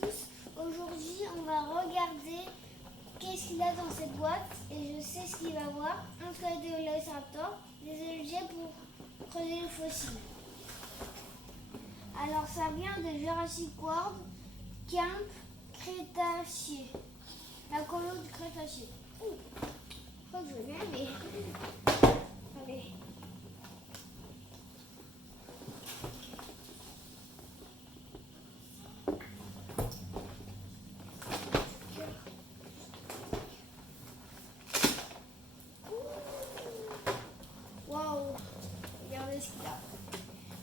tous. Aujourd'hui, on va regarder qu'est-ce qu'il a dans cette boîte et je sais ce qu'il va voir. Un squelette de Velociraptor, des objets pour creuser le fossile. Alors, ça vient de Jurassic World, Camp, Crétacé. La colo du Crétacé. Je crois que je vais bien, mais... Allez. Waouh! Regardez ce qu'il a.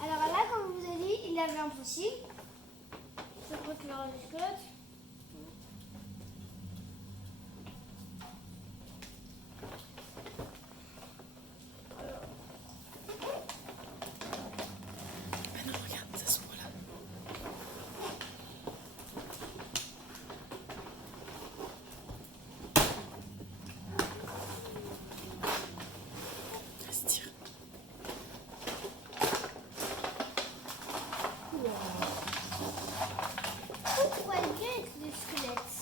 Alors là, comme je vous ai dit, il avait un fossile. Je crois qu'il aura des squelettes. Ah non, regarde, ça s'ouvre là. Ça se tire. Pourquoi il vient avec des squelettes?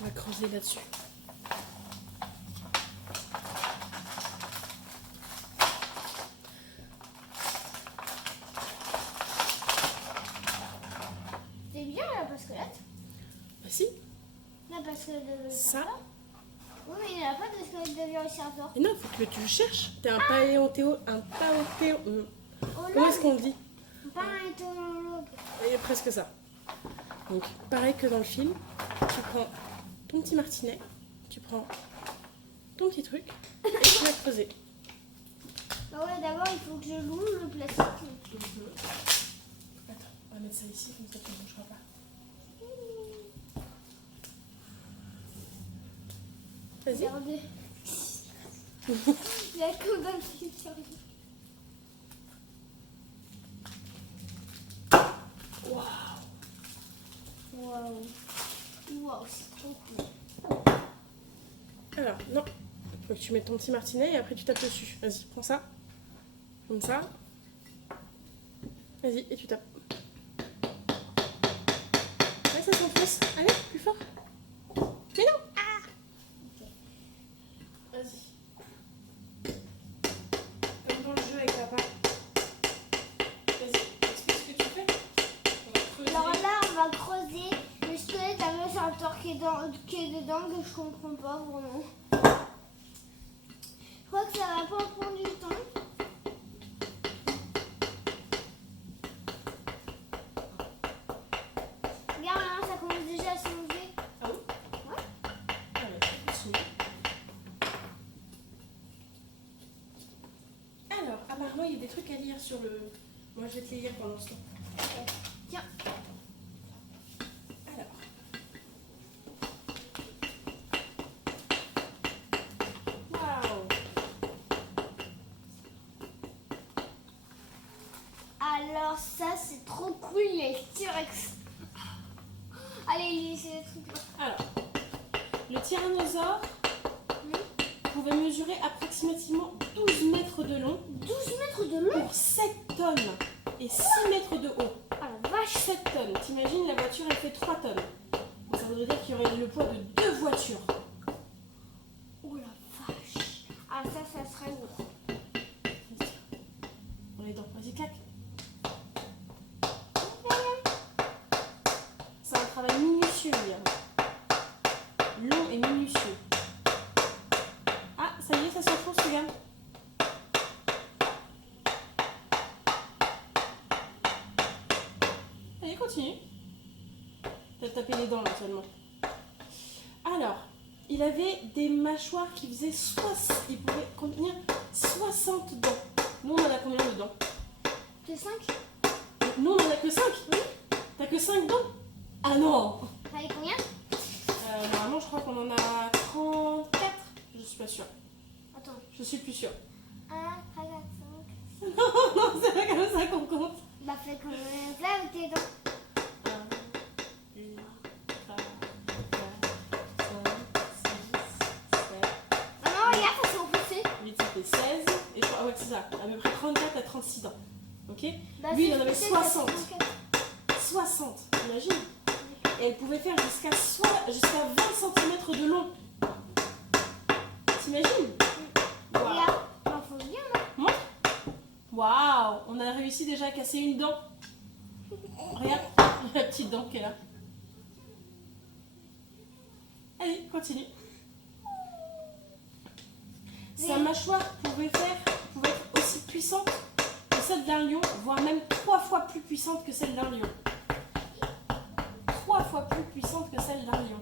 On va creuser là-dessus. C'est bien la pas squelette. Bah si, La pas squelette de ça. Velociraptor. Oui, mais il n'a pas de squelette de Velociraptor. Et non, faut que tu le cherches. T'es un paléontéo, un paléontéo. Oh Comment là, est-ce qu'on le dit? pas un éthologue. Il y a presque ça. Donc, pareil que dans le film, tu prends ton petit martinet, tu prends ton petit truc et tu vas creuser. Bah ouais, d'abord il faut que je loue le plastique. Attends, on va mettre ça ici, comme ça tu ne bougeras pas. Vas-y. Regardez. Il y a comme dans le film sérieux. Waouh. Waouh. Waouh, c'est trop cool. Alors, non. Faut que tu mettes ton petit martinet et après tu tapes dessus. Vas-y, prends ça. Comme ça. Vas-y, et tu tapes. Ouais, ça s'enfonce. Allez, plus fort. Mais non. Ah. Vas-y. Comme dans le jeu avec papa. Vas-y, explique ce que tu fais. On va creuser. Alors là, on va creuser le squelette d'un Velociraptor qui est dedans, que je comprends pas vraiment. Je crois que ça va pas prendre du temps. Regarde là, ça commence déjà à se lever. Ah oui? Ouais. Ah ouais, c'est possible. Alors, apparemment, il y a des trucs à lire sur le... Moi, je vais te les lire pendant ce temps. Tiens. Alors. Waouh! Alors ça, c'est trop cool, les T-Rex. Allez, c'est des trucs là. Alors, le tyrannosaure pouvait mesurer approximativement 12 mètres de long 12 mètres de long. pour 7 tonnes et 6 mètres de haut. Ah la vache. 7 tonnes. T'imagines, la voiture, elle fait 3 tonnes. Ça voudrait dire qu'il y aurait le poids de 2 voitures. Oh la vache. Ah ça serait lourd. On est dedans. Vas-y, claque. C'est un travail minutieux, William. Long et minutieux. Ah, ça y est, ça s'enfonce, regarde. Allez, continue. T'as tapé les dents là seulement. Alors, il avait des mâchoires qui faisaient 60. Il pouvait contenir 60 dents. Nous, on en a combien de dents? C'est 5. Nous, on en a que 5. Oui. T'as que 5 dents? Ah non. Allez, combien? Normalement, je crois qu'on en a 34. Je suis pas sûre. Attends. Je suis plus sûre. 1, 3, 4, 5. Non, c'est pas comme ça qu'on compte. Bah fais comme là avec tes dents. 1, 2, 3, 4, 5, 6, 7, Ah non, regarde, ça s'est enfoncé. 8, ça fait 16. Et je crois, ouais, c'est ça. À peu près 34 à 36 dents. Ok? Bah, Lui, il c'est en avait c'est 60. 64. 60, imagine. Et elle pouvait faire jusqu'à 20 cm de long. T'imagines? Waouh. Regarde, il faut bien, hein. Montre. Waouh, on a réussi déjà à casser une dent. Regarde, la petite dent qu'elle a. Allez, continue. Sa mâchoire pouvait être aussi puissante que celle d'un lion, voire même 3 fois plus puissante que celle d'un lion. 3 fois plus puissante que celle d'un lion.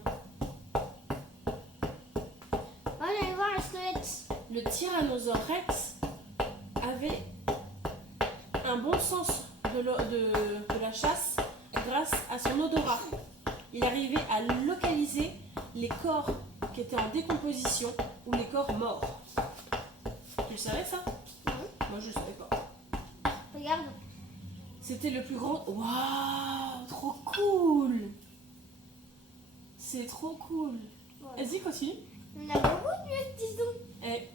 On va aller voir le squelette. Le Tyrannosaure Rex avait un bon sens de la chasse grâce à son odorat. Il arrivait à localiser les corps qui étaient en décomposition ou les corps morts. Tu le savais ça? Oui. Moi je ne savais pas. Regarde. C'était le plus grand. Waouh, trop cool! C'est trop cool. Ouais. Vas-y, continue. On a beaucoup de disons. Eh,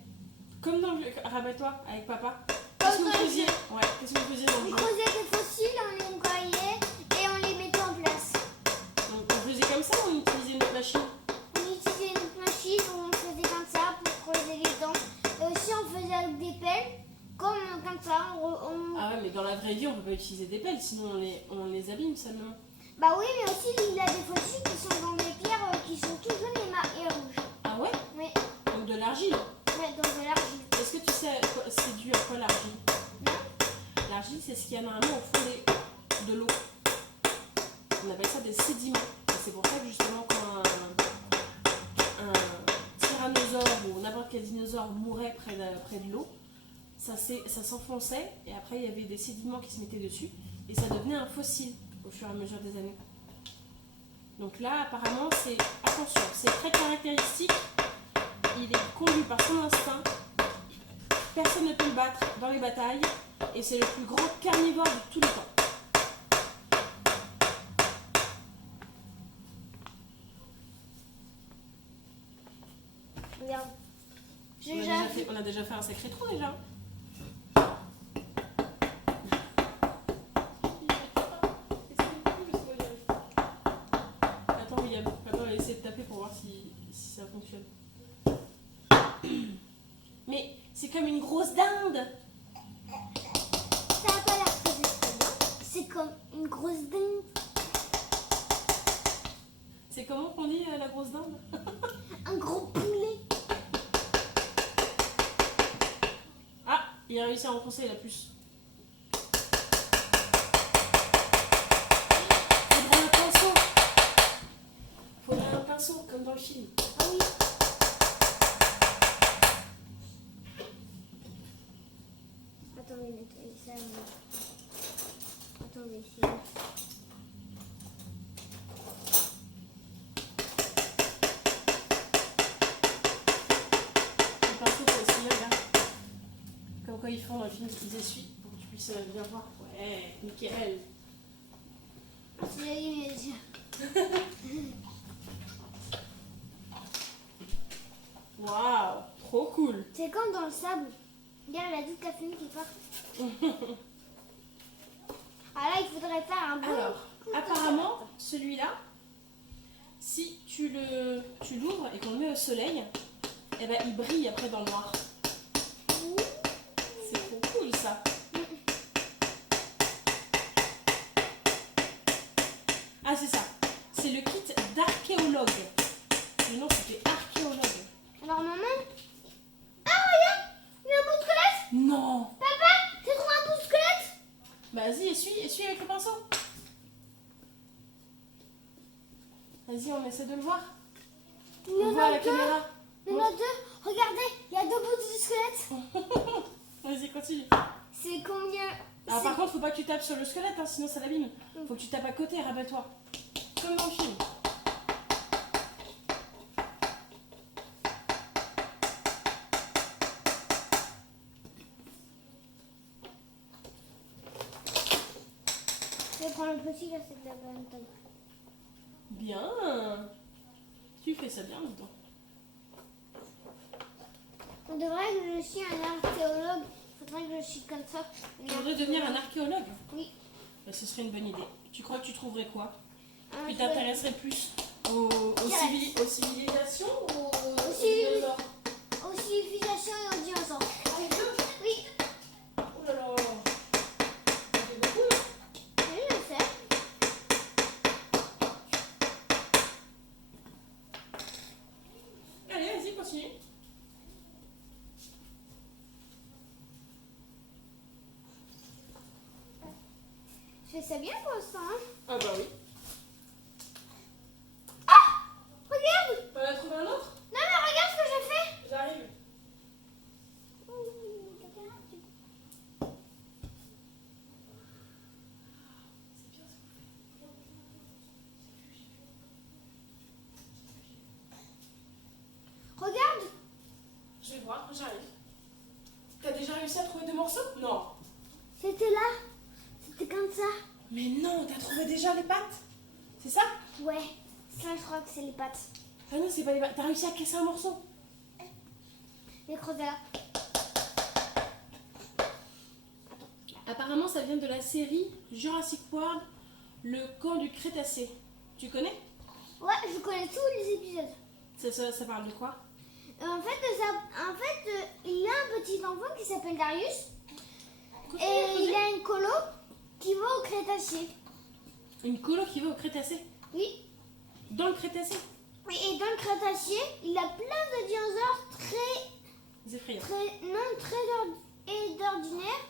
comme dans le. Rappelle-toi, avec papa. Comme Qu'est-ce que dans vous le faisiez? jeu. Ouais, qu'est-ce que vous faisiez dans le On jeu? creusait des fossiles, on les broyait et on les mettait en place. Donc, on faisait comme ça ou on utilisait notre machine? On utilisait une machine où on faisait comme ça pour creuser les dents. Et aussi on faisait avec des pelles, comme ça. Ah ouais, mais dans la vraie vie, on peut pas utiliser des pelles, sinon on les abîme seulement. Bah oui, mais aussi il y a des fossiles qui sont dans des pierres qui sont tout jaunes et rouges. Ah ouais? Oui, Donc de l'argile. ouais, dans de l'argile. Est-ce que tu sais c'est dû à quoi l'argile? Non? L'argile, c'est ce qu'il y a normalement au fond de l'eau. On appelle ça des sédiments. Et c'est pour ça que justement, quand un tyrannosaure ou n'importe quel dinosaure mourait près de l'eau, ça s'enfonçait et après il y avait des sédiments qui se mettaient dessus et ça devenait un fossile au fur et à mesure des années. Donc là, apparemment, attention, c'est très caractéristique. Il est conduit par son instinct. Personne ne peut le battre dans les batailles et c'est le plus grand carnivore de tous les temps. Regarde. On a déjà fait un sacré trou déjà. Attends William, papa va essayer de taper pour voir si ça fonctionne. Mais c'est comme une grosse dinde. Ça n'a pas l'air très bien. C'est comme une grosse dinde. C'est comment qu'on dit la grosse dinde? Un gros poulet. Ah, il a réussi à enfoncer la puce. Faudrait un pinceau. Faudrait un pinceau comme dans le film. Ah oui. Attendez, nettoyer ça. Attendez, c'est... Le pinceau pour essuyer, regarde. Comme quand ils font dans le film, ils essuient pour que tu puisses bien voir. Ouais, nickel. J'ai eu mes yeux. Waouh, trop cool. C'est comme dans le sable. Regarde, il y a toute la fumée qui part. Ah là, il faudrait faire un bon... Alors, apparemment, celui-là, si tu l'ouvres et qu'on le met au soleil, eh ben, il brille après dans le noir. C'est trop cool ça. Ah, c'est ça. C'est le kit d'archéologue. Le nom, c'était archéologue. Alors, maman... Ah, regarde, il y a un bout de squelette. Non. Papa, t'as trouvé un bout de squelette? Vas-y, essuie avec le pinceau. Vas-y, on essaie de le voir. Il y On en voit à a la deux. caméra. Il y en a deux. Regardez, il y a deux bouts de squelette. Vas-y, continue. C'est combien? Alors par contre, faut pas que tu tapes sur le squelette, hein, sinon ça l'abîme. Faut que tu tapes à côté, rappelle-toi. Comme dans le film. Je vais prendre le petit, là, c'est de la bonne taille. Bien. Tu fais ça bien, dis-donc. On devrait que je suis un archéologue. Faudrait que je suis comme ça. Tu voudrais devenir un archéologue? Oui. Bah, ce serait une bonne idée. Tu crois que tu trouverais quoi? Tu je t'intéresserais plus aux civilisations ou aux Civili- dinosaures? vais- Aux civilisations et aux dinosaures. Ah, les deux? Oui, Oh là là, ça fait beaucoup, non? oui, je sais. Allez, vas-y, continue. Je fais ça bien pour l'instant. Hein. Ah bah oui. Regarde! T'en as trouvé un autre? Non, mais regarde ce que j'ai fait! J'arrive. Regarde! Je vais voir, j'arrive. T'as déjà réussi à trouver 2 morceaux? Non. C'était là. C'était comme ça. Mais non, t'as trouvé déjà les pattes? C'est ça? Ouais, ça, je crois que c'est les pattes. Ah non, c'est pas les pattes. T'as réussi à casser un morceau? Les crozets là. Apparemment, ça vient de la série Jurassic World, le camp du Crétacé. Tu connais? Ouais, je connais tous les épisodes. Ça parle de quoi? En fait, il y a un petit enfant qui s'appelle Darius. Et il a une colo qui va au Crétacé. Une colo qui va au Crétacé? Oui. Dans le Crétacé? Oui, et dans le Crétacé, il a plein de dinosaures C'est effrayant. et d'ordinaire,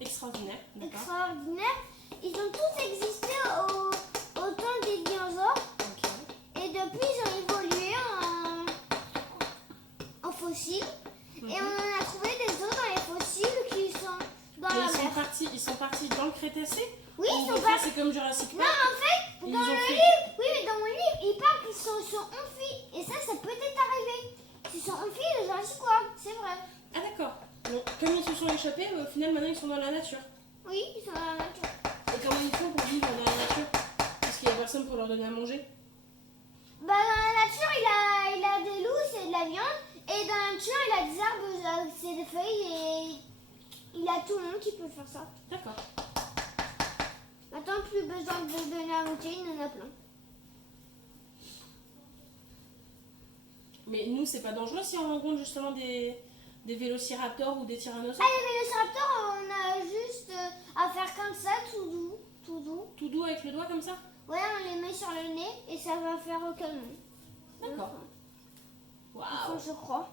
Extraordinaire, d'accord. extraordinaires. Ils ont tous existé au temps des dinosaures. Ok. Et depuis, ils ont évolué en fossiles. Mhm. Et on en a trouvé des os dans les fossiles qui sont dans Mais la ils mer. sont partis dans le Crétacé? Oui, Ou ils sont des pas. fois, c'est comme Jurassic Non, Park. en fait, Ils dans ont le fait- livre, oui, mais dans mon livre, il parle qu'ils se sont enfuis. Et ça peut être arrivé. Ils se sont enfuis de Jurassic World, c'est vrai. Ah d'accord. Bon, comme ils se sont échappés, au final maintenant ils sont dans la nature. Oui, ils sont dans la nature. Et comment ils font pour vivre dans la nature? Parce qu'il n'y a personne pour leur donner à manger. Bah, dans la nature, il a des loups, c'est de la viande. Et dans la nature, il a des arbres, c'est des feuilles. Et il a tout le monde qui peut faire ça. D'accord. Maintenant, plus besoin de donner à manger, il en a plein. Mais nous, c'est pas dangereux si on rencontre justement des vélociraptors ou des tyrannosaures? Ah, les vélociraptors, on a juste à faire comme ça, tout doux, tout doux. Tout doux avec le doigt comme ça? Ouais, on les met sur le nez et ça va faire aucun nom. D'accord. Enfin, Waouh. je crois.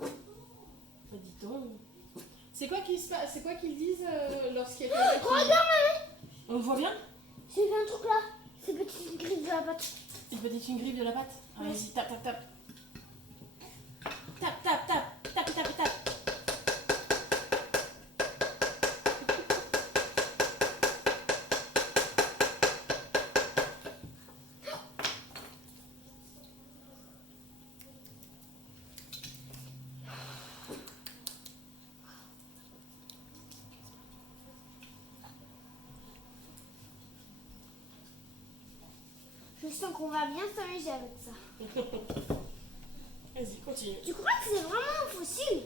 Bah, dis donc. C'est quoi qu'ils se passe? C'est quoi qu'ils disent lorsqu'il y a quelqu'un qui... Regarde, maman, On le voit bien? j'ai vu un truc là. C'est petite griffe de la patte. Une petite griffe de la patte. Ah, Ouais. vas-y, tape, tape, tape. Tape, tape, tape. Tape, tape, tape. Je sens qu'on va bien s'amuser avec ça. Vas-y, continue. Tu crois que c'est vraiment un fossile?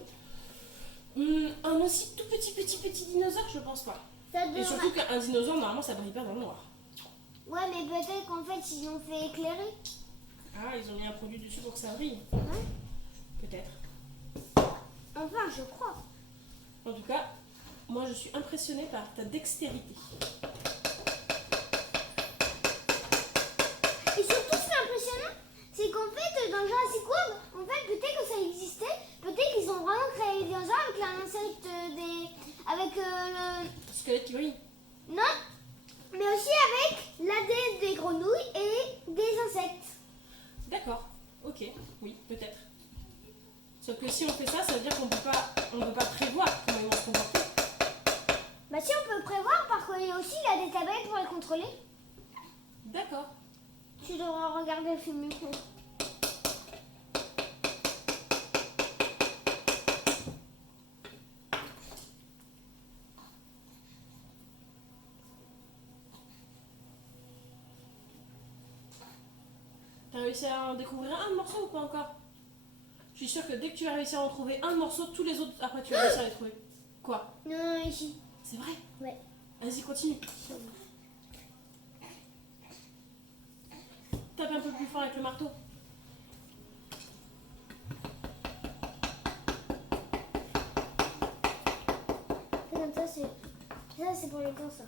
Un aussi tout petit dinosaure, je pense pas. Ça Et devrait- surtout qu'un dinosaure, normalement, ça brille pas dans le noir. Ouais, mais peut-être qu'en fait, ils ont fait éclairer. Ah, ils ont mis un produit dessus pour que ça brille. Ouais. Peut-être. Enfin, je crois. En tout cas, moi, je suis impressionnée par ta dextérité. Et surtout, ce qui est impressionnant, c'est qu'en fait, dans Jurassic World, en fait, peut-être que ça existait, peut-être qu'ils ont vraiment créé les dinosaures avec l'insecte avec le... Squelette qui brille. Non, mais aussi avec l'ADN des grenouilles et des insectes. D'accord. Ok. Oui, peut-être. Sauf que si on fait ça, ça veut dire qu'on peut pas prévoir comment ils vont se comporter. Bah si, on peut prévoir, parce qu'il y a aussi il y a des tablettes pour les contrôler. D'accord. Tu devras regarder le film. T'as réussi à en découvrir un morceau ou pas encore? Je suis sûre que dès que tu vas réussir à en trouver un morceau, tous les autres, après, tu vas réussir à les trouver. Quoi? Non, ici. C'est vrai? Ouais. Vas-y, continue. Tape un peu plus fort avec le marteau. C'est comme ça, c'est. Ça, c'est pour les dents, ça.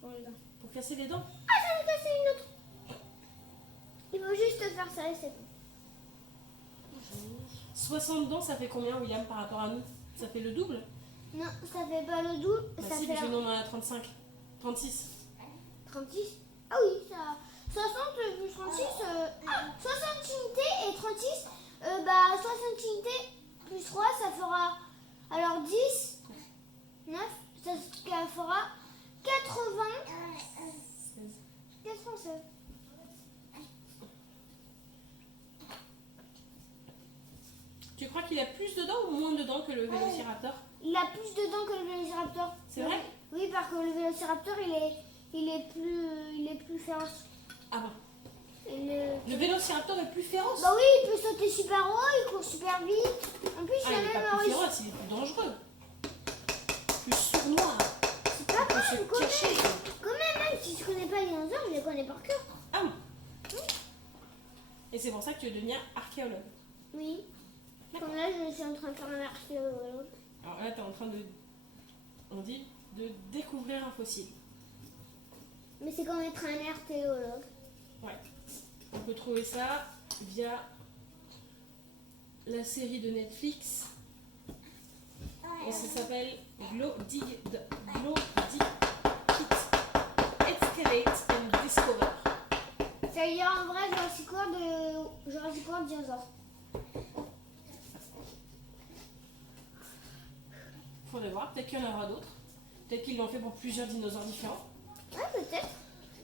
Pour les dents. Pour casser les dents. Ah, j'en ai cassé une autre. Il faut juste faire ça et c'est bon. 60 dents, ça fait combien, William, par rapport à nous? Ça fait le double? Non, ça fait pas le double. Bah Ça si, fait parce que nous on en a 35. 36. 36. Ah oui, ça. 60 plus 36. 60 unités et 36. 60 unités plus 3, ça fera. Alors 10. 9. Ça fera 80. 96. Tu crois qu'il a plus de dents ou moins de dents que le vélociraptor? Il a plus de dents que le vélociraptor. C'est vrai? Oui, parce que le vélociraptor, il est plus féroce. Ah bon? Et Le vélociraptor est plus féroce? Bah oui, il peut sauter super haut, il court super vite. En plus, Ah, il a il est même pas plus réussi. féroce, il est plus dangereux. Plus sournois. C'est pas Il peut mal, se quand cacher. même. Quand même, si je connais pas les dinosaures, je les connais par cœur. Ah bon? Et c'est pour ça que tu veux devenir archéologue. Oui. Comme là, je suis en train de faire un archéologue. Alors là, tu es en train de. On dit de découvrir un fossile. Mais c'est comme être un archéologue. Ouais. On peut trouver ça via la série de Netflix. Et ça s'appelle Glow Dig Kit. Excavate and Discover. Ça veut dire en vrai Jurassic World dinosaure. Faudrait voir, peut-être qu'il y en aura d'autres. Peut-être qu'ils l'ont fait pour plusieurs dinosaures différents. Ouais, peut-être.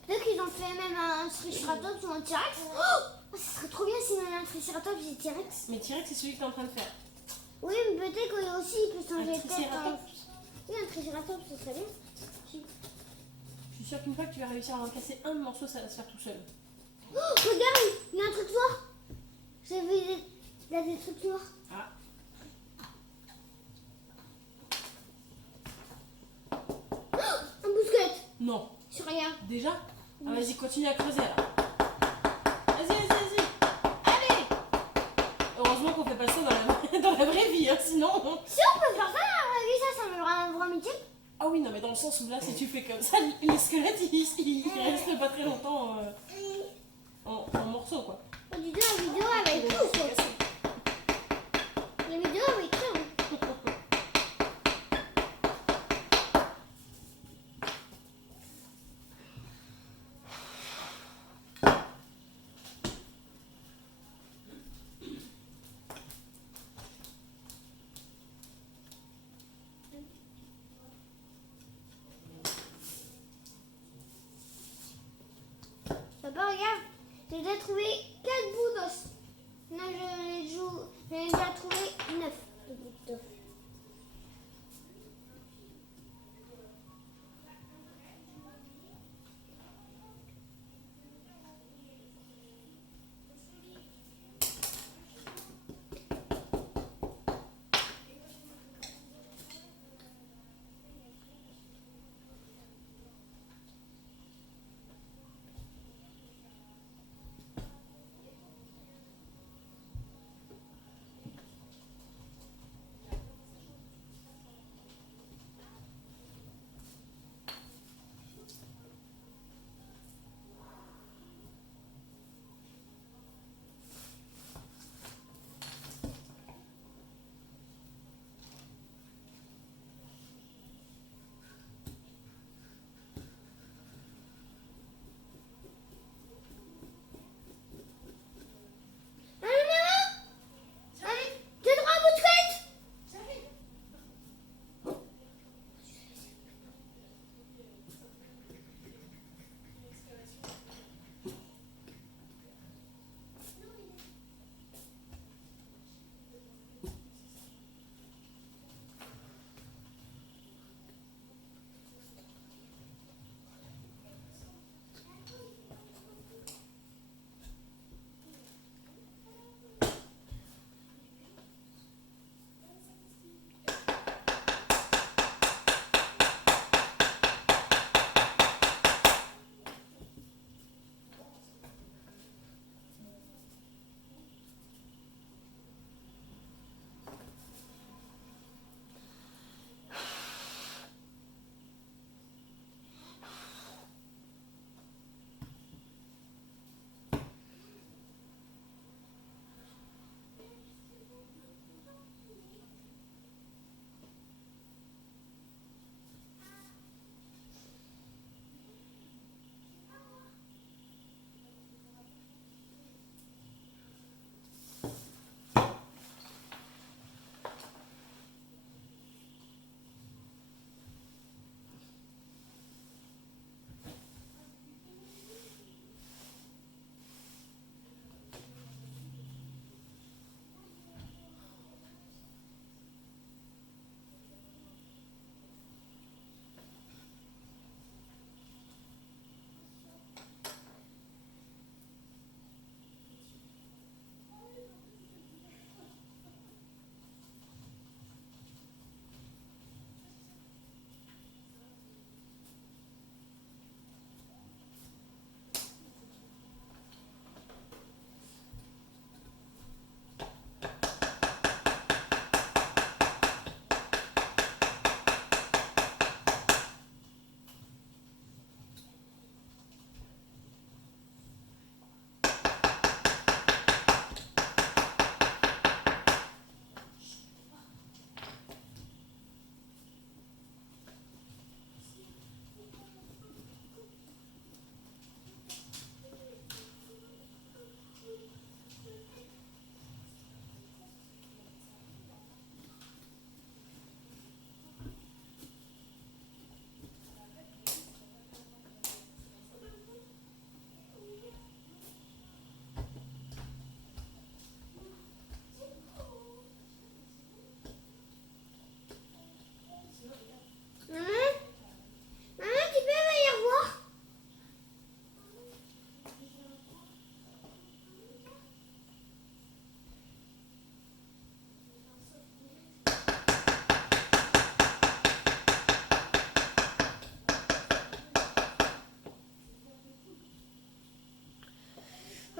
Peut-être qu'ils ont fait même un triceratops ou un T-Rex. Oh, ça serait trop bien s'il y avait un triceratops et un T-Rex. Mais T-Rex, c'est celui que tu es en train de faire. Oui, mais peut-être que aussi il peut changer Un de tête. triceratops. Oui, un triceratops, ce serait bien. Je suis sûre qu'une fois que tu vas réussir à en casser un morceau, ça va se faire tout seul. Oh, regarde, il y a un truc noir. J'ai vu, il y a des trucs noirs. Ah, Un bousculette. non. Sur rien. Déjà? Ah, vas-y, continue à creuser alors. Vas-y. Allez! Heureusement qu'on fait pas ça dans la vraie vie, hein, sinon. Si on peut faire ça dans la vraie vie, ça me rend un vrai métier. Ah oui, non, mais dans le sens où là, si tu fais comme ça, les squelettes, ils restent pas très longtemps en morceaux, quoi. Oh, dis donc, la vidéo avec tout. C'est Quoi. cassé. La vidéo avec tout. Papa, regarde, j'ai déjà trouvé 4 bouts d'os. Non, j'ai déjà trouvé 9 bouts d'os.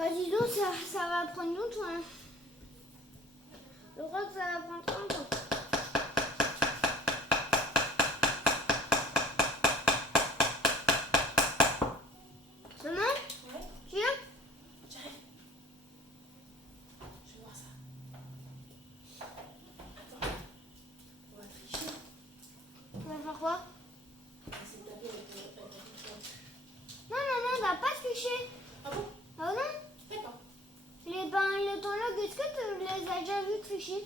Bah dis donc, ça va prendre longtemps. Hein. Je crois que ça va prendre longtemps. Maman, Ouais. tu viens? J'arrive. Je vais voir ça. Attends. On va tricher. Tu vas faire quoi? On va essayer de taper avec le Non, on va pas tricher. Ah bon? Ah non? D'accord. Ton log, est-ce que tu les as déjà vus tricher?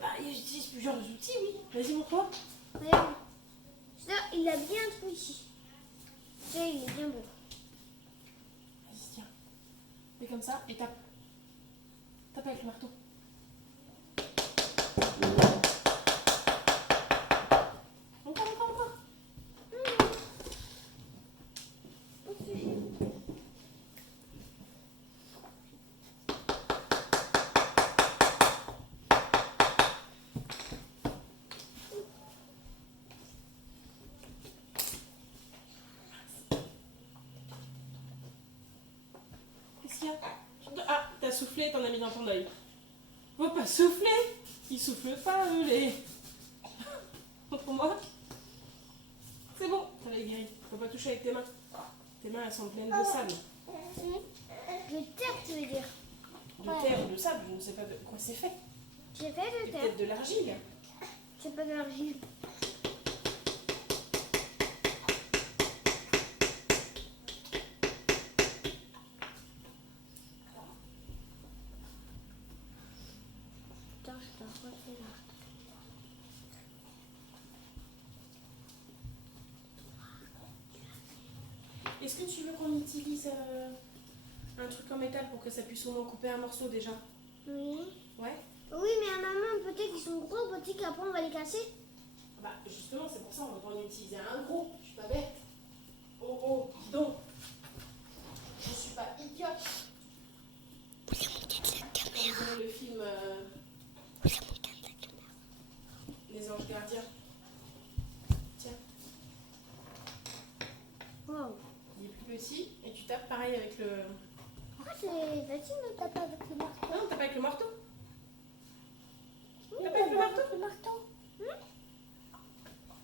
Bah, j'utilise plusieurs outils, oui. Vas-y, montre-moi. Regarde. Ça, il a bien triché. Ça, il est bien beau. Vas-y, tiens. Fais comme ça et tape. Tape avec le marteau. Encore. Qu'est-ce qu'il y a? Ah, t'as soufflé, t'en as mis dans ton œil. Faut pas souffler. Ils soufflent pas, eux, les... Pour moi. C'est bon, t'as les guéri. Faut pas toucher avec tes mains. Tes mains, elles sont pleines de sable. De terre, tu veux dire? De terre ou de sable, je ne sais pas de quoi c'est fait. J'ai fait de terre. Peut-être de l'argile. C'est pas de l'argile. Attends, je dois refaire là. Est-ce que tu veux qu'on utilise un truc en métal pour que ça puisse au moins couper un morceau déjà? Oui. Ouais. Oui, mais à maman, peut-être qu'ils sont gros, peut-être qu'après on va les casser. Bah justement, c'est pour ça on va en utiliser un gros. Je suis pas bête. Oh, dis donc. Je suis pas idiote. Vous avez monté de la caméra. Vous avez le film Vous avez monté de la caméra. Les Anges Gardiens. Tiens, Wow. il est plus petit et tu tapes pareil avec le... Ah, c'est facile de taper avec le marteau. Non, tape avec le marteau. Oui, Tape avec le marteau. le marteau.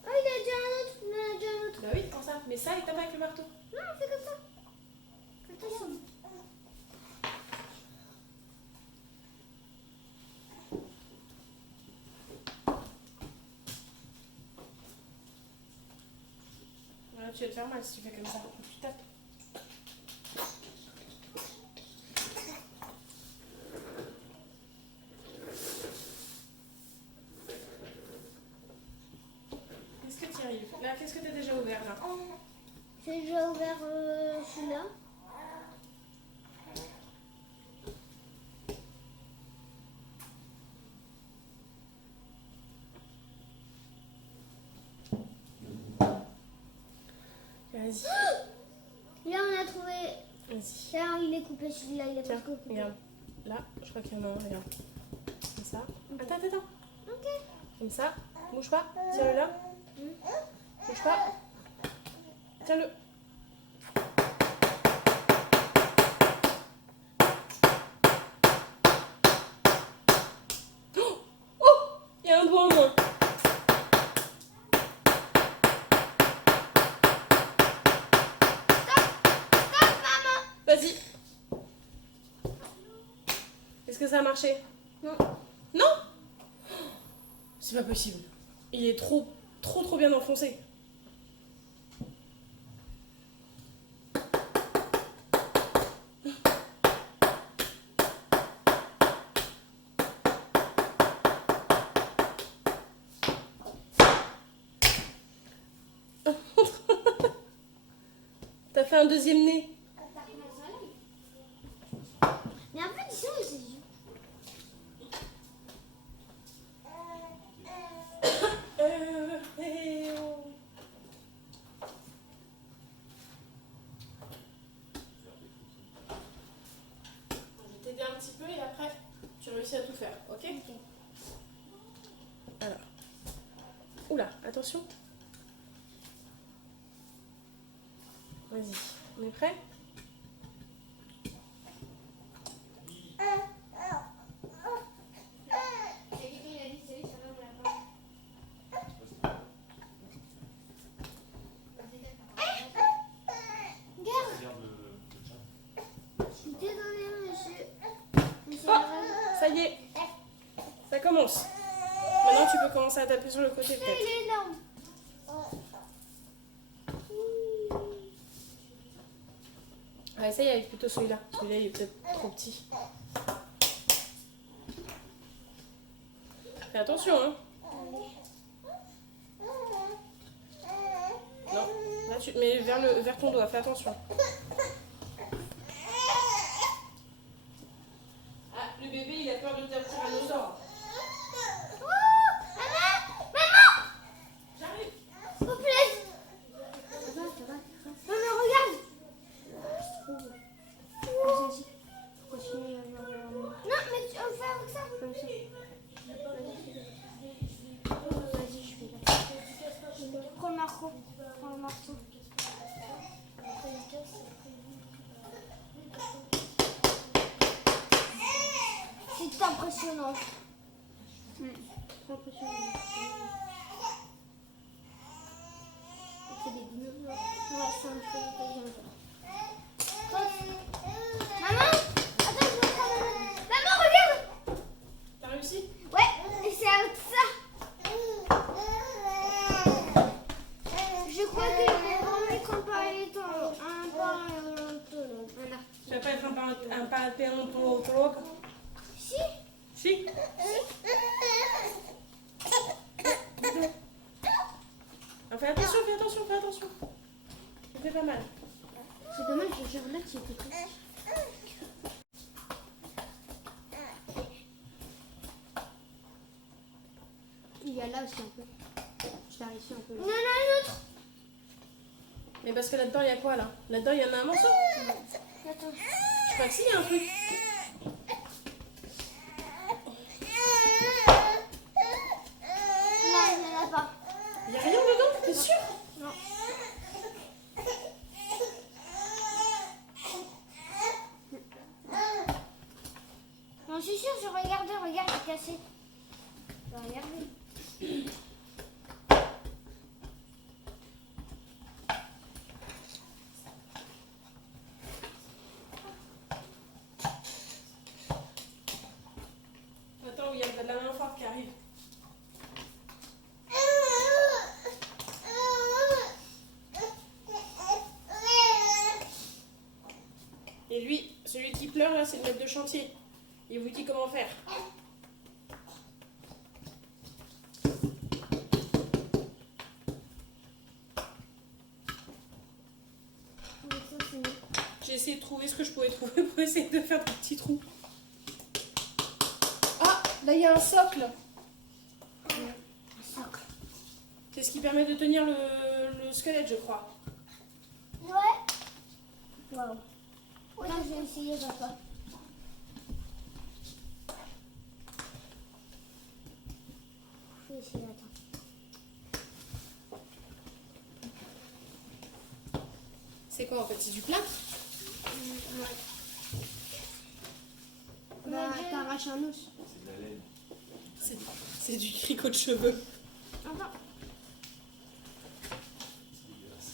Ah, il a déjà un autre. Il en a déjà un autre. Bah oui, prends ça. Mais ça, il tape avec le marteau. Non, on fait comme ça. Attention. Voilà, tu vas te faire mal si tu fais comme ça. Faut que tu tapes. Est-ce que tu y arrives? Là, qu'est-ce que tu as déjà ouvert là? J'ai déjà ouvert celui-là. Vas-y. Là, on a trouvé. Vas-y. Là, il est coupé celui-là. Il est Tiens, presque coupé. regarde. Là, je crois qu'il y en a un, regarde. Comme ça. Attends. Ok. Comme ça. Bouge pas. Tiens-le là. Bouge pas. Tiens-le. Oh, il y a un doigt en moins. Vas-y. Est-ce que ça a marché? Non. Non? C'est pas possible. Il est trop bien enfoncé. T'as fait un deuxième nez. Mais en fait, ils sont les yeux. Je vais t'aider un petit peu et après, tu réussis à tout faire, ok? Alors. Oula, attention. Vas-y, on est prêt? commencer à taper sur le côté Il peut-être. est énorme. Ouais, essaye avec plutôt celui-là. Celui-là, il est peut-être trop petit. Fais attention, hein. Non, là tu te mets vers ton doigt, fais attention. Ah, le bébé, il a peur de dire tyrannosaure. J'arrive. S'il vous plaît. Ça va. Non mais regarde. Vas-y. Continue à voir. Non mais tu vas faire avec ça. Comme ça. Vas-y, je fais là. Prends le marteau. Prends le marteau. C'est impressionnant. C'est impressionnant. C'est des dinosaures. Ouais, c'est un peu des Maman, attends, je vais prendre Maman, regarde. T'as réussi? Ouais, et c'est avec ça. Je crois que je vais vraiment comparer un paléontologue. Voilà. Tu vas pas être un paléontologue? Si. Si. Ah, fais attention, fais attention, fais attention. Ça fait pas mal. C'est dommage, genre là, tu étais prêt. Il y a là aussi un peu. Je t'arrive ici un peu. Non, non, une autre. Mais parce que là-dedans, il y a quoi là? Là-dedans, il y en a un morceau? Attends. Je crois que si, il y a un truc. Non, il n'y en a pas. Il y a rien dedans, t'es sûr? Non. Non, je suis sûre, je regardais, regarde, c'est cassé. Je vais regarder. Attends, il y a de la main forte qui arrive. Et lui, celui qui pleure là, c'est le maître de chantier. Il vous dit comment faire. J'ai essayé de trouver ce que je pouvais trouver pour essayer de faire des petits trous. Ah, là il y a un socle. Un socle. C'est ce qui permet de tenir le squelette, je crois. Ouais. Waouh. Ouais, je vais essayer, papa. Je vais essayer, attends. C'est quoi en fait? C'est du plâtre? Ouais. Bah, t'arraches un os. C'est de la laine. C'est du tricot de cheveux. Attends. C'est dégueulasse.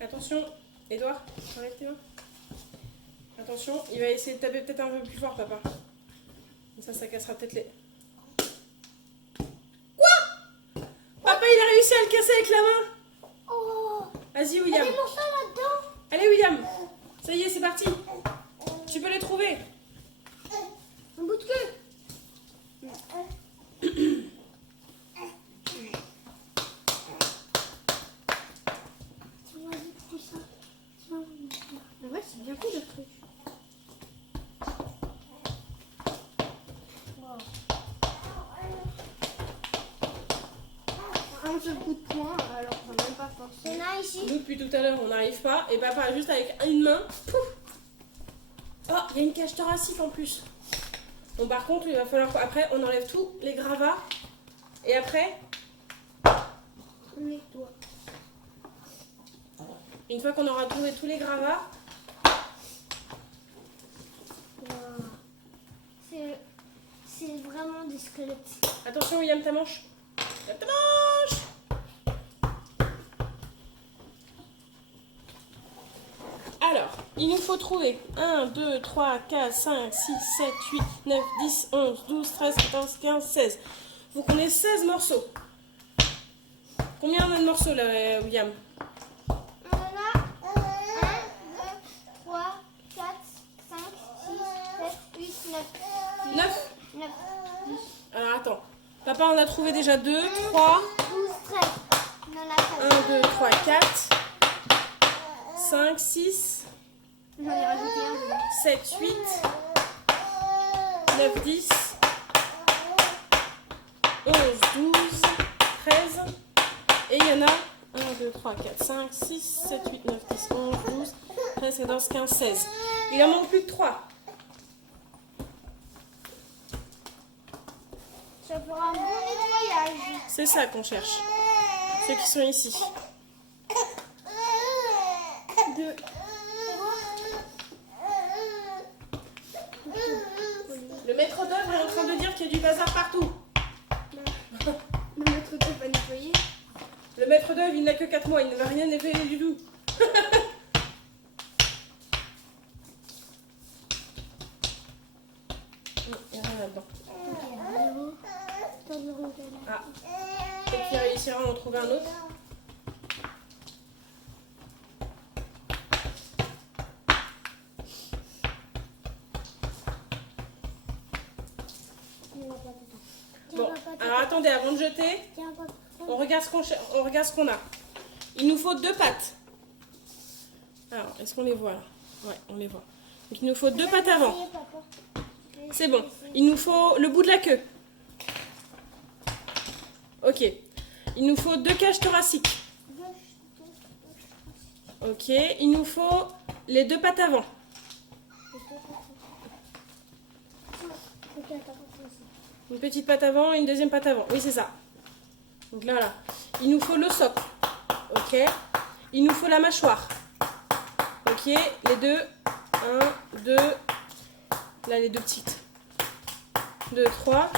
Attention, Edouard, enlève tes mains. Attention, il va essayer de taper peut-être un peu plus fort, papa. Comme ça cassera peut-être les... Quoi? Papa, il a réussi à le casser avec la main. Oh. Vas-y, Il y a William. des morceaux là-dedans. Allez, William. Ça y est, c'est parti. Tu peux les trouver. Un bout de queue. Vas-y, prends ça. Tiens. Ouais, c'est bien cool le truc. Wow. Un seul coup de poing, alors qu'on n'a même pas forcé. Il y en a ici. Nous, depuis tout à l'heure, on n'arrive pas. Et papa, juste avec une main, pouf. Oh, il y a une cage thoracique en plus. Bon, par contre, il va falloir... Après, on enlève tous les gravats. Et après, Les doigts. une fois qu'on aura trouvé tous les gravats, Wow. C'est vraiment des squelettes. attention, William, ta manche. William, ta manche. Alors, il nous faut trouver 1, 2, 3, 4, 5, 6, 7, 8, 9, 10, 11, 12, 13, 14, 15, 16. Vous prenez 16 morceaux. Combien on a de morceaux là, William? On en a 1, 2, 3, 4, 5, 6, 7, 8, 9. 9. 9. Alors attends. Papa en a trouvé déjà 2, 3. 12, 13. On en a 13. 1, 2, 3, 4. 5, 6. J'en ai rajouté un dedans. 7, 8. 9, 10. 11, 12. 13. Et il y en a 1, 2, 3, 4, 5, 6, 7, 8, 9, 10, 11, 12, 13, 14, 15, 16. Il en manque plus que 3. Ça fera un bon nettoyage. C'est ça qu'on cherche. Ceux qui sont ici. 2. Le maître d'œuvre est en train de dire qu'il y a du bazar partout. Le maître d'œuvre va nettoyer. Le maître d'œuvre, il n'a que 4 mois, il ne va rien nettoyer du tout. Il n'y a rien là-dedans. Ah. Peut-être qu'il réussira à en trouver un autre. Bon, alors attendez, avant de jeter, on regarde ce qu'on a. Il nous faut 2 pattes. Alors, est-ce qu'on les voit là? Ouais, on les voit. Donc il nous faut 2 pattes avant. C'est bon. Il nous faut le bout de la queue. Ok. Il nous faut 2 cages thoraciques. Ok. Il nous faut les 2 pattes avant. Une petite patte avant et une deuxième patte avant. Oui, c'est ça. Donc là, là. Il nous faut le socle. Ok. Il nous faut la mâchoire. Ok. Les deux. 1, 2. Là, les 2 petites. 2, 3.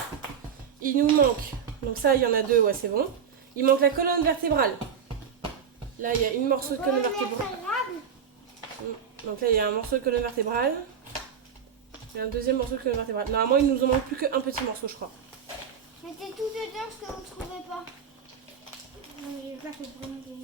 Il nous manque. Donc ça, il y en a 2. Ouais, c'est bon. Il manque la colonne vertébrale. Là, il y a une morceau de colonne vertébrale. Donc là, il y a un morceau de colonne vertébrale. Et un deuxième morceau de colonne vertébrale. Normalement, il nous en manque plus qu'un petit morceau, je crois. Mettez tout dedans ce que vous ne trouvez pas. Ça fait vraiment bien.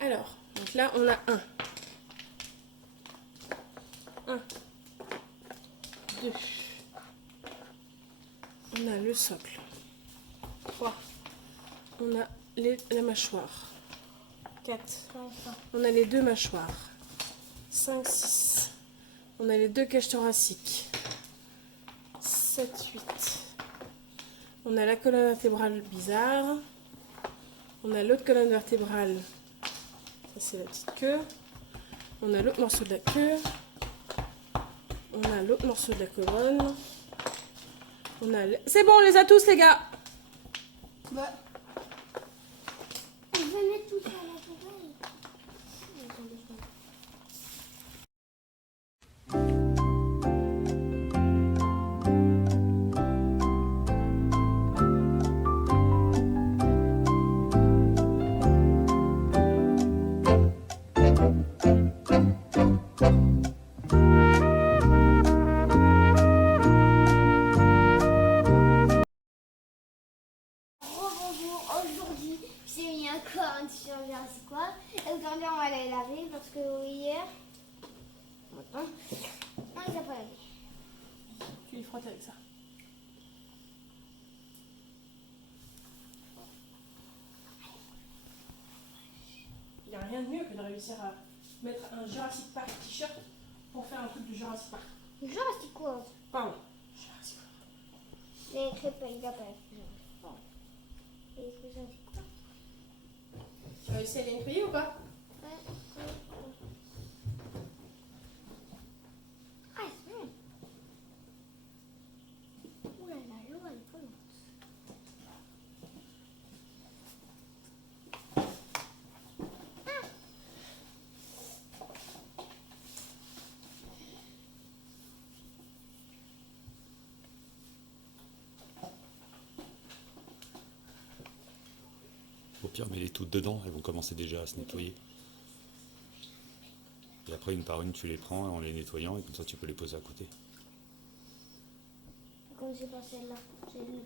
Alors, donc là, on a 1, 2. On a le socle. 3. On a la mâchoire. 4. On a les 2 mâchoires. 5, 6. On a les 2 cages thoraciques. 7, 8. On a la colonne vertébrale bizarre. On a l'autre colonne vertébrale. Ça, c'est la petite queue. On a l'autre morceau de la queue. On a l'autre morceau de la colonne. C'est bon, on les a tous, les gars. Bah. On va mettre tout ça à la poubelle. Aujourd'hui, j'ai mis encore un t-shirt Jurassic World. Et aujourd'hui, on va les laver parce que hier, on les a pas lavés. Tu les frottes avec ça. Il n'y a rien de mieux que de réussir à mettre un Jurassic Park t-shirt pour faire un truc de Jurassic Park. Jurassic World. Pardon. Jurassic World. Les crêpes, il a pas les Jurassic World. Tu as réussi à les nettoyer ou pas? Ah, c'est bon. Ouh là là, l'eau, elle est pas loin. Au pire, mets-les toutes dedans, elles vont commencer déjà à se nettoyer. Et après, une par une, tu les prends en les nettoyant et comme ça, tu peux les poser à côté. Comme c'est pas celle-là. J'ai lu.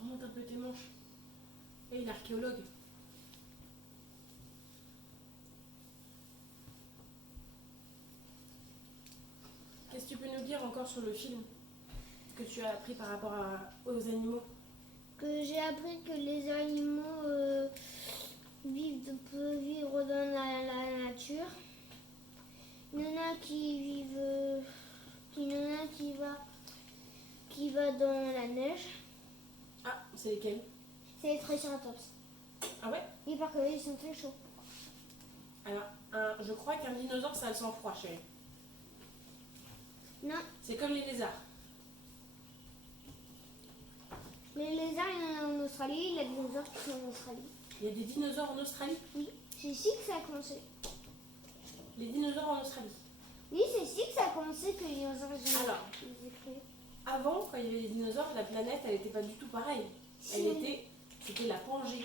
Remonte un peu tes manches. Et l'archéologue. Qu'est-ce que tu peux nous dire encore sur le film que tu as appris par rapport aux animaux? Que j'ai appris que les animaux peuvent vivre dans la nature. Il y en a qui vivent. Il y en a qui va dans la neige. Ah, c'est lesquels? C'est les triceratops. Ah ouais? Oui, parce qu'ils sont très chauds. Alors, je crois qu'un dinosaure, ça a le sang froid, chérie. Non, C'est comme les lézards. les lézards, il y en a en Australie. Il y a des dinosaures qui sont en Australie. Il y a des dinosaures en Australie. Oui, c'est ici que ça a commencé. Les dinosaures en Australie. Oui, c'est ici que ça a commencé que les dinosaures ils ont Alors. ils ont créé. Avant, quand il y avait les dinosaures, la planète, elle n'était pas du tout pareille. C'était la Pangée.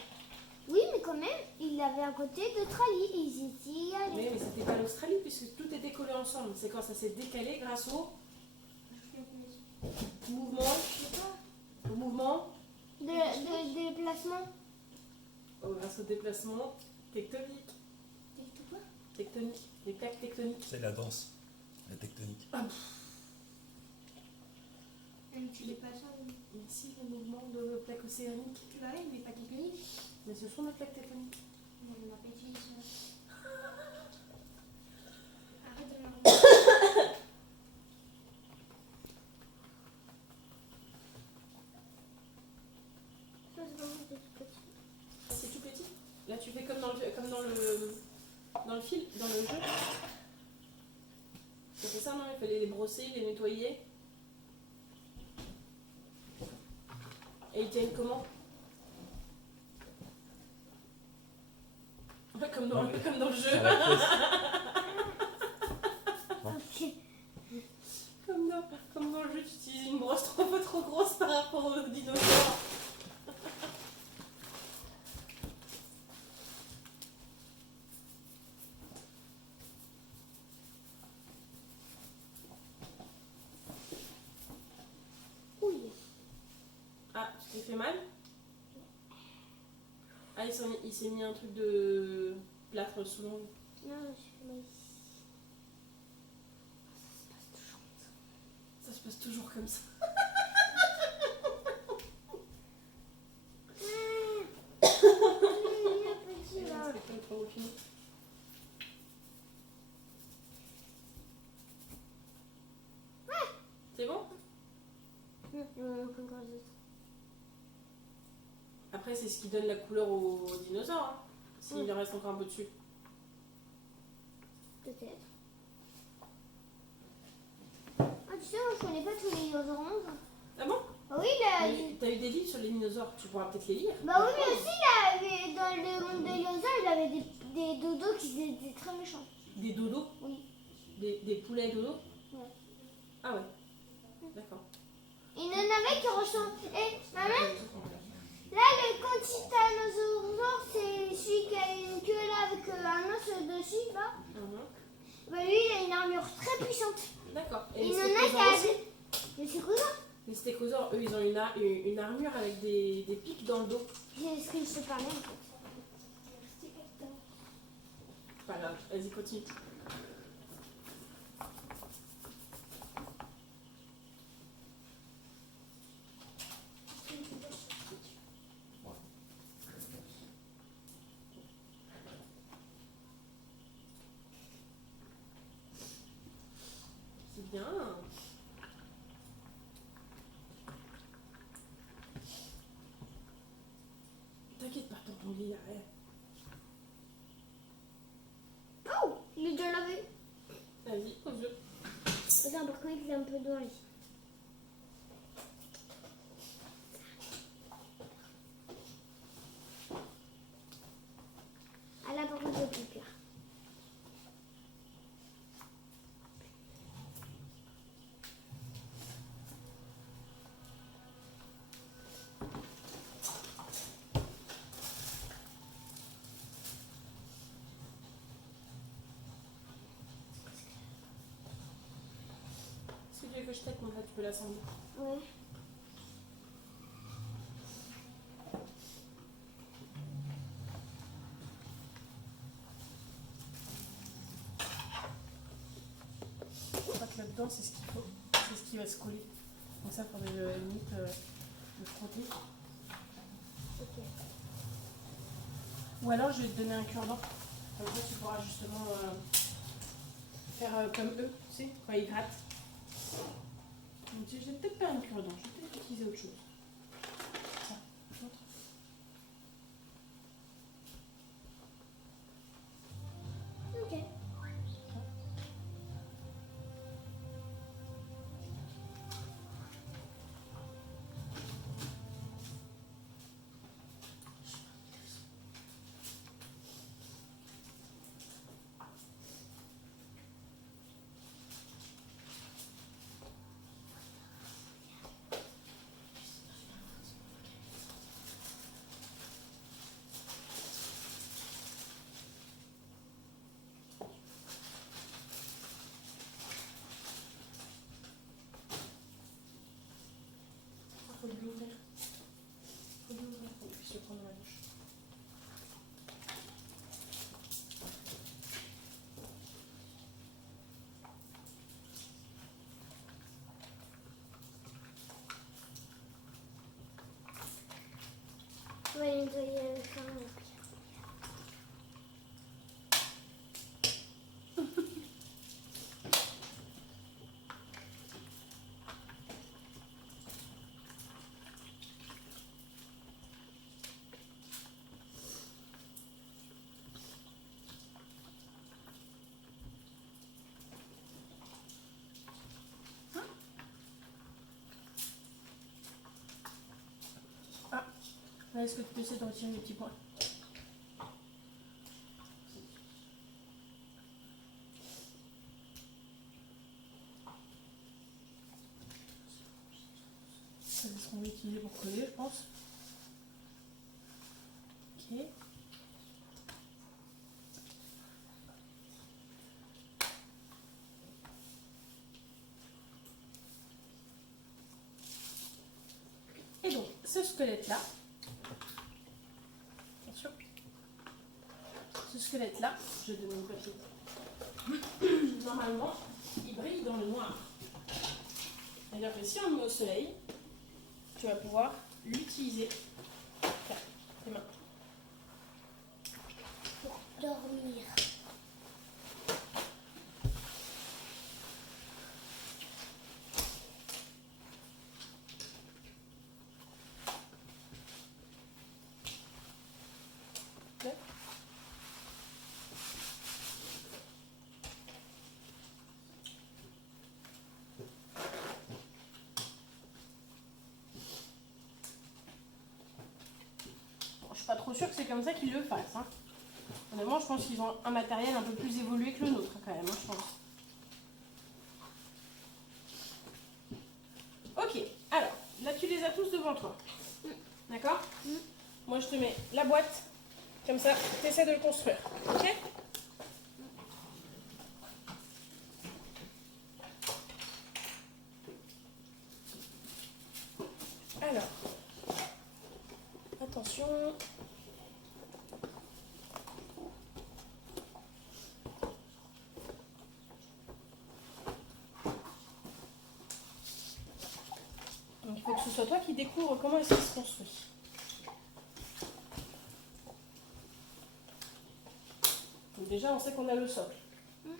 Oui, mais quand même, il avait un côté d'Australie. Ils étaient allés. Mais c'était pas l'Australie puisque tout était collé ensemble. C'est quand ça s'est décalé grâce au mouvement, De déplacement. grâce au déplacement tectonique. Tectonique, les plaques tectoniques. C'est la danse, la tectonique. Tu l'es pas ça, oui. Mais si, le mouvement de plaques océaniques. Bah oui, mais pas tectonique. Mais ce sont des plaques tectoniques. On n'a pas utilisé ça. Arrête de me C'est tout petit. Là, tu fais comme dans le film, dans le jeu. Tu fais ça, non? Il fallait les brosser, les nettoyer. Et ils tiennent comment? Ouais, comme dans le jeu. Ok. Comme dans le jeu, tu utilises une brosse 3 fois trop grosse par rapport aux dinosaures. Oui. Ah, tu t'es fait mal? Ah, il s'est mis un truc de plâtre sous l'ongle. Non, je suis mal ici. Ça se passe toujours comme ça. Petit là. C'est comme pour le film. C'est bon? Non, il m'en manque encore d'autres. Après, c'est ce qui donne la couleur aux dinosaures. Hein. S'il en reste encore un peu dessus. Peut-être. Ah, tu sais, moi je connais pas tous les dinosaures oranges. Ah bon? Ah oui, là. Mais t'as eu des livres sur les dinosaures, tu pourras peut-être les lire. Bah oui, mais aussi, là, dans le monde de dinosaures, il avait des dodos qui étaient très méchants. Des dodos? Oui. Des poulets dodos? Ouais. Ah ouais. D'accord. Il y en avait qui ressemblent. Et maman, là, le Titanosaure, c'est celui qui a une queue là avec un os dessus, là. Bah lui, il a une armure très puissante. D'accord. Il Et y les en a qui stégosaures a aussi? Mais c'est quoi ça? Les stégosaures, eux, ils ont une armure avec des pics dans le dos. C'est ce que je te parlais en fait. Pas grave, vas-y, continue. C'est bien. T'inquiète pas, ton lit, y'a rien. Oh, il est déjà lavé. Vas-y, aux yeux. Attends, par contre, il est un peu dans ici. Ah là, par contre, que tu veux que je t'aide comme ça, tu peux l'assembler. Ouais. Je crois que là-dedans, c'est ce qu'il faut. C'est ce qui va se coller. Donc ça, il faudrait limite le frotter. Ok. Ou alors, je vais te donner un cure-dent. Comme ça, tu pourras justement faire comme eux, tu sais, quand ils grattent. Donc, je vais peut-être faire un cure-dent. Je vais peut-être utiliser autre chose. Ça, je montre. Ok. Faut l'ouvrir. Faut l'ouvrir pour que tu puisses le prendre dans la bouche. On va nettoyer avec ça. Là, est-ce que tu essaies de retirer les petits points? Ça, c'est ce qu'on va utiliser pour coller, je pense. Ok. Et donc, ce squelette-là, attention, ce squelette-là, je vais donner le papier. Normalement, il brille dans le noir. C'est-à-dire que si on le met au soleil, tu vas pouvoir l'utiliser. Tiens, tes mains. Pour dormir. Ouais. Bon, je suis pas trop sûre que c'est comme ça qu'ils le fassent. Hein. Honnêtement, je pense qu'ils ont un matériel un peu plus évolué que le nôtre, quand même, hein, je pense. Ok, alors, là tu les as tous devant toi. D'accord? Moi je te mets la boîte, comme ça, tu essaies de le construire. Ok? Alors, attention. Donc il faut que ce soit toi qui découvre comment est-ce qu'il se construit. Donc déjà on sait qu'on a le socle. Donc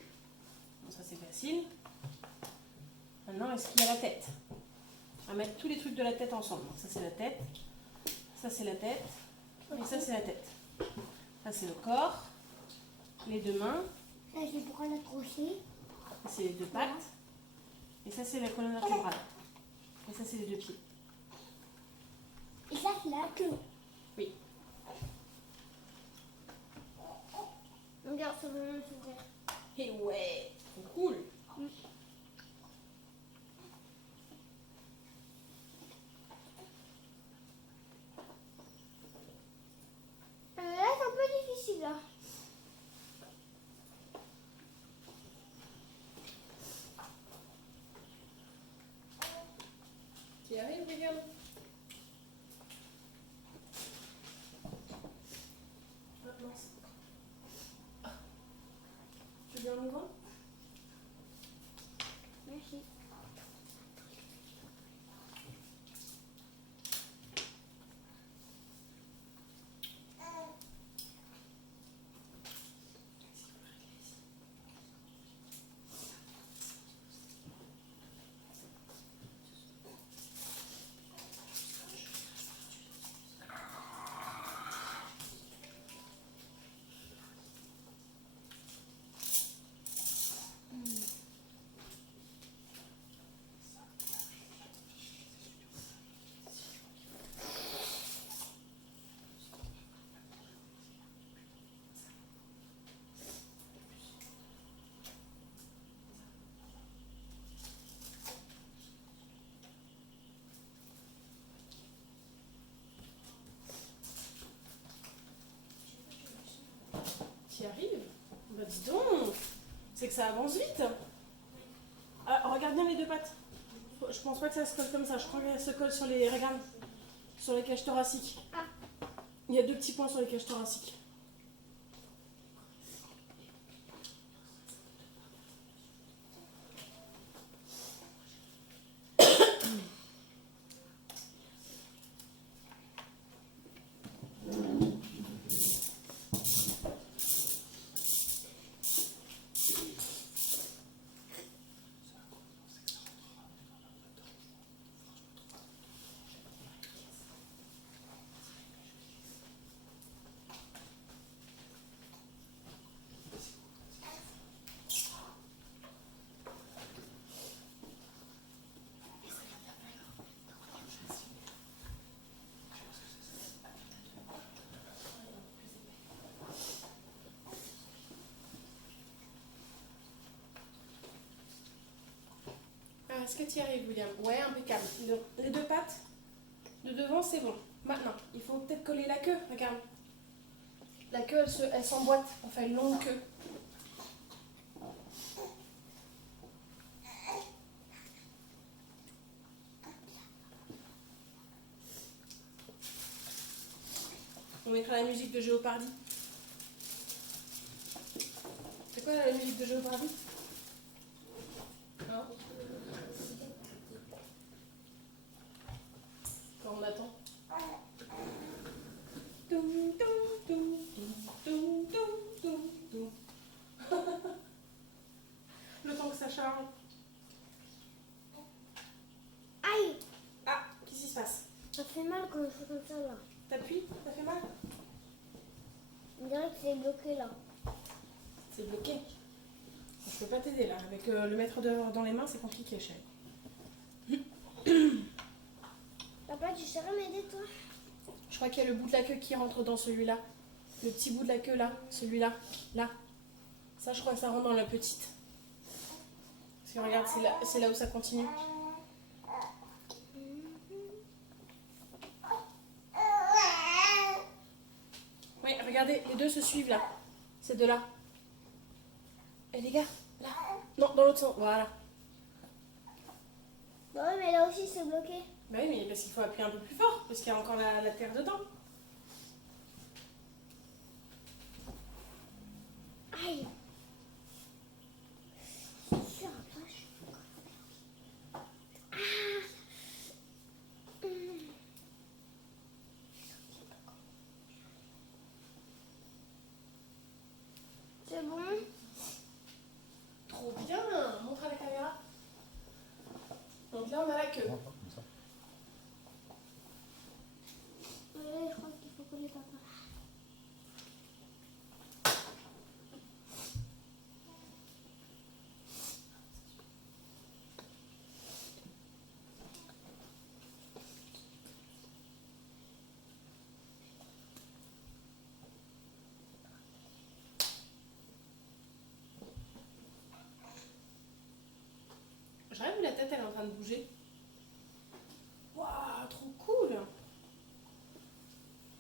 ça c'est facile. Maintenant est-ce qu'il y a la tête? On va mettre tous les trucs de la tête ensemble. Donc ça c'est la tête, ça c'est la tête, et ça c'est la tête. Ça c'est le corps, les deux mains, Ça, je pourrais l'accrocher. ça c'est les deux pattes, et ça c'est la colonne vertébrale. Et ça c'est les deux pieds. Et ça, c'est la queue. Oui. Regarde, ça va même s'ouvrir. Et ouais, c'est cool. Là, c'est un peu difficile, là. grand. Merci. T'y arrives? Bah dis donc, c'est que ça avance vite. Ah, regarde bien les deux pattes. Je pense pas que ça se colle comme ça, je crois qu'elle se colle sur les... Regarde, sur les cages thoraciques. Ah. Il y a 2 petits points sur les cages thoraciques. Est-ce que tu y arrives, William? Ouais, impeccable. Les 2 pattes de devant, c'est bon. Maintenant, il faut peut-être coller la queue. Regarde. La queue, elle s'emboîte. On fait une longue queue. On mettra la musique de Géopardy. C'est quoi la musique de Géopardy? Hein? Quand on attend. Toum, toum, toum, toum, toum, toum, toum. Le temps que ça charge. Aïe, Ah, qu'est-ce qui se passe? ça fait mal quand je fais comme ça là. T'appuies? Ça fait mal? On dirait que c'est bloqué là. C'est bloqué. Je peux pas t'aider là. Avec le mettre dehors dans les mains, c'est compliqué, chérie. Papa, tu saurais m'aider toi? Je crois qu'il y a le bout de la queue qui rentre dans celui-là. Le petit bout de la queue là. Celui-là. Là. Ça, je crois que ça rentre dans la petite. Parce que regarde, c'est là où ça continue. Oui, regardez, les deux se suivent là. Ces deux-là. Et les gars, là. Non, dans l'autre sens. Voilà. Bah oui, mais là aussi c'est bloqué. Bah oui, mais parce qu'il faut appuyer un peu plus fort. Parce qu'il y a encore la terre dedans. Aïe. C'est sûr, après, Ah. C'est bon? Trop bien. Montre à la caméra. Donc là, on a la queue. Ouais, je crois qu'il faut coller papa. Je rêve où la tête elle est en train de bouger. Waouh, trop cool.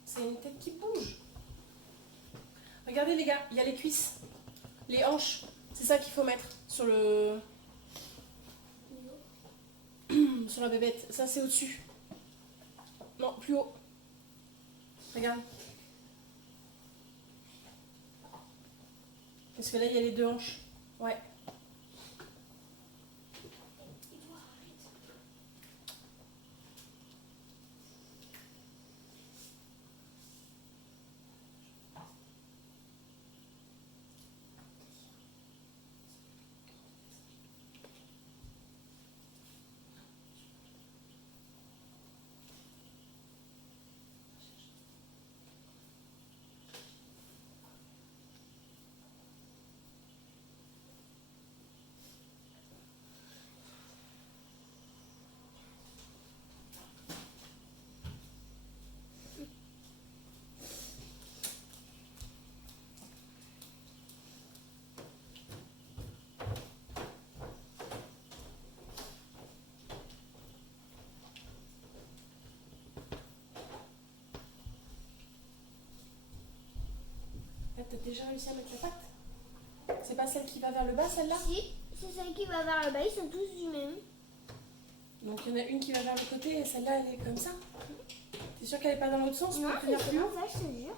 C'est une tête qui bouge. Regardez les gars, il y a les cuisses, les hanches. C'est ça qu'il faut mettre sur le sur la bébête. Ça c'est au-dessus. Non, plus haut. Regarde. Parce que là il y a les 2 hanches. Ouais. Là, t'as déjà réussi à mettre la patte? C'est pas celle qui va vers le bas, celle-là? Si, c'est celle qui va vers le bas, ils sont tous du même. Donc il y en a une qui va vers le côté et celle-là, elle est comme ça? T'es sûre qu'elle est pas dans l'autre sens Non, pour tenir c'est plus haut? ça, je te jure.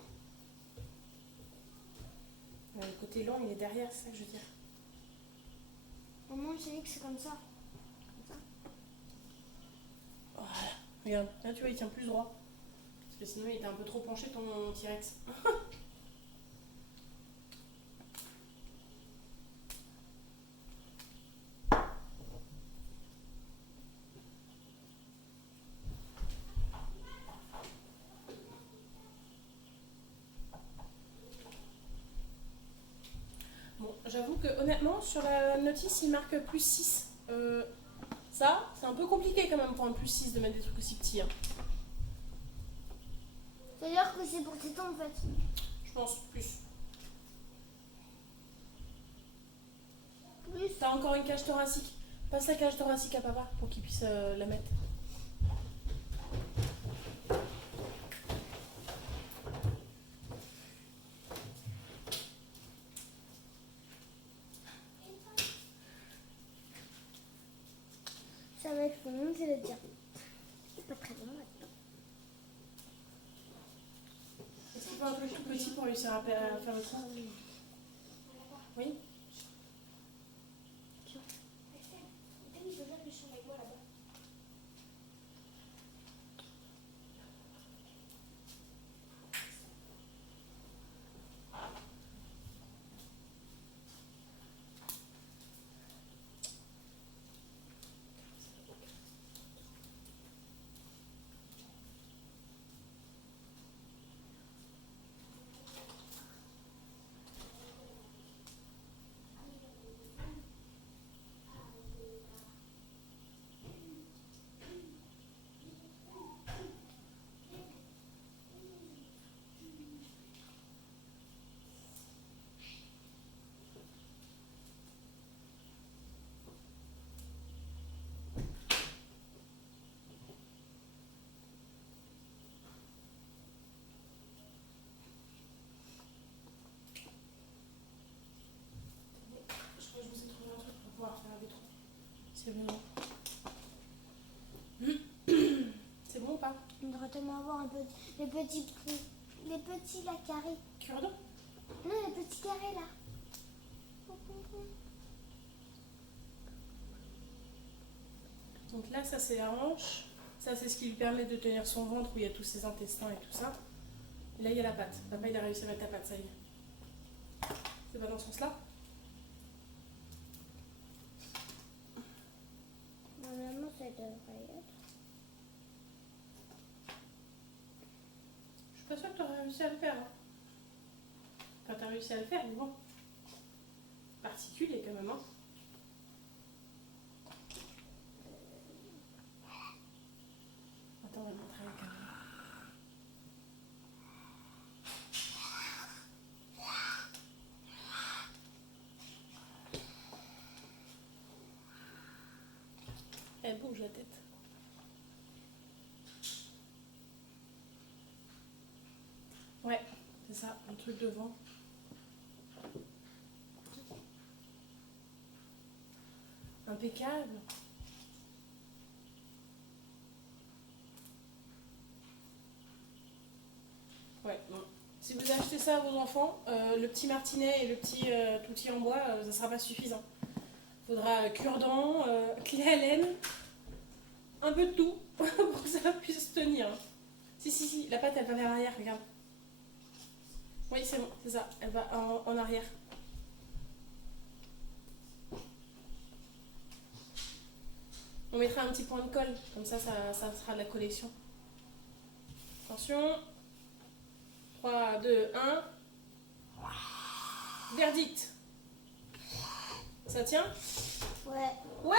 Ouais, le côté long, il est derrière, c'est ça que je veux dire. Maman, je savais que c'est comme ça. Voilà, regarde, là tu vois, il tient plus droit. Parce que sinon, il était un peu trop penché ton T-Rex. Bon, j'avoue que honnêtement, sur la notice, il marque plus 6. Ça, c'est un peu compliqué quand même pour un plus 6 de mettre des trucs aussi petits. Hein. C'est-à-dire que c'est pour tes temps en fait. Je pense plus. Plus. T'as encore une cage thoracique. Passe la cage thoracique à papa pour qu'il puisse la mettre. Ça va être long, je vais le dire. C'est pas très long maintenant. Est-ce qu'il faut un truc tout petit pour réussir à faire le train? Oui. Je crois que je vous ai trouvé un truc pour pouvoir faire avec trop. C'est bon. C'est bon ou pas? On devrait tellement avoir un peu les petits là carrés. Cure-dent? Non, les petits carrés là. Donc là, ça c'est la hanche. Ça c'est ce qui lui permet de tenir son ventre où il y a tous ses intestins et tout ça. Et là, il y a la patte. Papa, il a réussi à mettre la patte, ça y est. C'est pas dans ce sens-là? Normalement, ça devrait être. Je suis pas sûre que tu aurais réussi à le faire. Hein. Enfin, tu as réussi à le faire, mais bon. Particulier quand même. Hein. Attends, on va le montrer à la caméra. Elle bouge la tête. Ouais, c'est ça, un truc devant. Impeccable. Ouais, bon. Si vous achetez ça ça à vos enfants, le petit martinet et le petit outil en bois, ça sera pas suffisant. Faudra cure-dent, clé à laine, un peu de tout pour que ça puisse tenir. Si, la patte elle va vers l'arrière, regarde. Oui, c'est bon, c'est ça, elle va en arrière. On mettra un petit point de colle, comme ça sera de la collection. Attention. 3, 2, 1. Verdict. Ça tient? Ouais. Ouais,